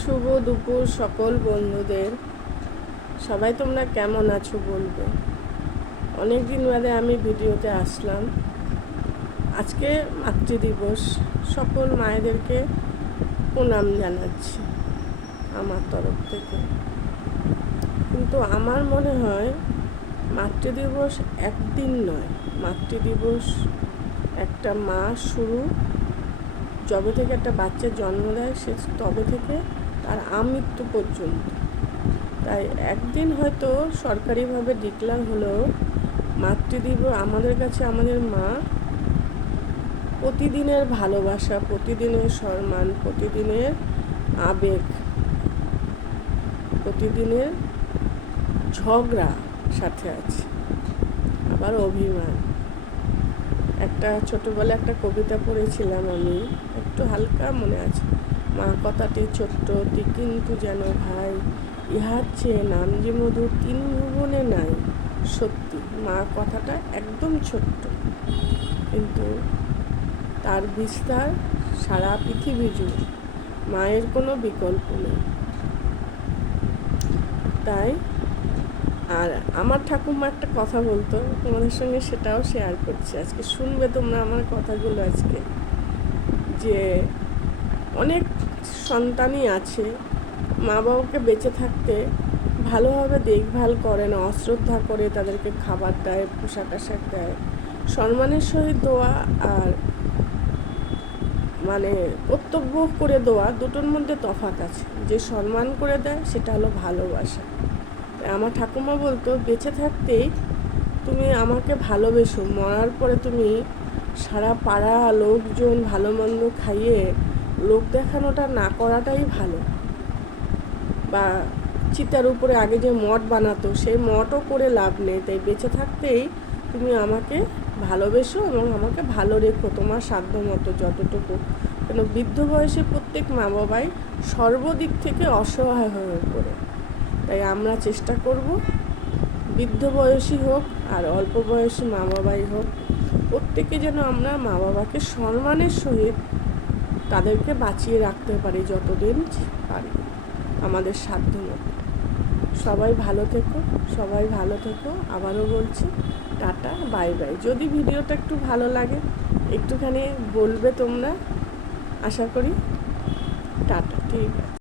শুভ দুপুর সকল বন্ধুদের। সবাই তোমরা কেমন আছো বলবে। অনেক দিন বাদে আমি ভিডিওতে আসলাম। আজকে মাতৃদিবস, সকল মায়েদেরকে প্রণাম জানাচ্ছি আমার তরফ থেকে। কিন্তু আমার মনে হয় মাতৃদিবস একদিন নয়, মাতৃদিবস একটা মা শুরু যবে থেকে একটা বাচ্চার জন্ম দেয় সে তবে থেকে তার আমৃত্যু পর্যন্ত। তাই একদিন হয়তো সরকারিভাবে ডিক্লেয়ার হলেও মাতৃদিবস আমাদের কাছে আমাদের মা প্রতিদিনের ভালোবাসা, প্রতিদিনের সম্মান, প্রতিদিনের আবেগ, প্রতিদিনের ঝগড়া সাথে আছে, আবার অভিমান। একটা ছোটোবেলা একটা কবিতা পড়েছিলাম আমি, একটু হালকা মনে আছে। মা কথাটি ছোট্টটি কিন্তু যেন ভাই, ইহার চেয়ে নাম যে মধুর তিন ভুবনে নাই। সত্যি মা কথাটা একদম ছোট্ট, কিন্তু তার বিস্তার সারা পৃথিবী জুড়ে। মায়ের কোনো বিকল্প নেই। তাই আর আমার ঠাকুমা একটা কথা বলতো, তোমাদের সঙ্গে সেটাও শেয়ার করছি আজকে, শুনবে তোমরা আমার কথাগুলো আজকে। যে অনেক সন্তানই আছে মা বাবাকে বেঁচে থাকতে ভালোভাবে দেখভাল করে না, অশ্রদ্ধা করে, তাদেরকে খাবার দেয়, পোশাক আশাক দেয়, সম্মানের সহিত দেওয়া আর মানে কর্তব্য করে দেওয়া দুটোর মধ্যে তফাৎ আছে। যে সম্মান করে দেয় সেটা হলো ভালোবাসা। আমার ঠাকুমা বলতো, বেঁচে থাকতেই তুমি আমাকে ভালোবেসো, মরার পরে তুমি সারা পাড়া লোকজন ভালো মন্দ খাইয়ে লোক দেখানোটা না করাটাই ভালো। বা চিতার উপরে আগে যে মঠ বানাতো সেই মঠও করে লাভ নেই। তাই বেঁচে থাকতেই তুমি আমাকে ভালোবেসো এবং আমাকে ভালো রেখো তোমার সাধ্য মতো যতটুকু। কেন বৃদ্ধ বয়সে প্রত্যেক মা বাবাই সর্বদিক থেকে অসহায় হয়ে পড়ে। তাই আমরা চেষ্টা করব বৃদ্ধ বয়সী হোক আর অল্প বয়সী মা বাবাই হোক, প্রত্যেকে যেন আমরা মা বাবাকে সম্মানের সহিত তাদেরকে বাঁচিয়ে রাখতে পারি যতদিন পারি আমাদের সাধ্য মতো। সবাই ভালো থেকো, সবাই ভালো থেকো। আবারও বলছি টাটা, বাই বাই। যদি ভিডিওটা একটু ভালো লাগে একটুখানি বলবে তোমরা, আশা করি। টাটা, ঠিক আছে।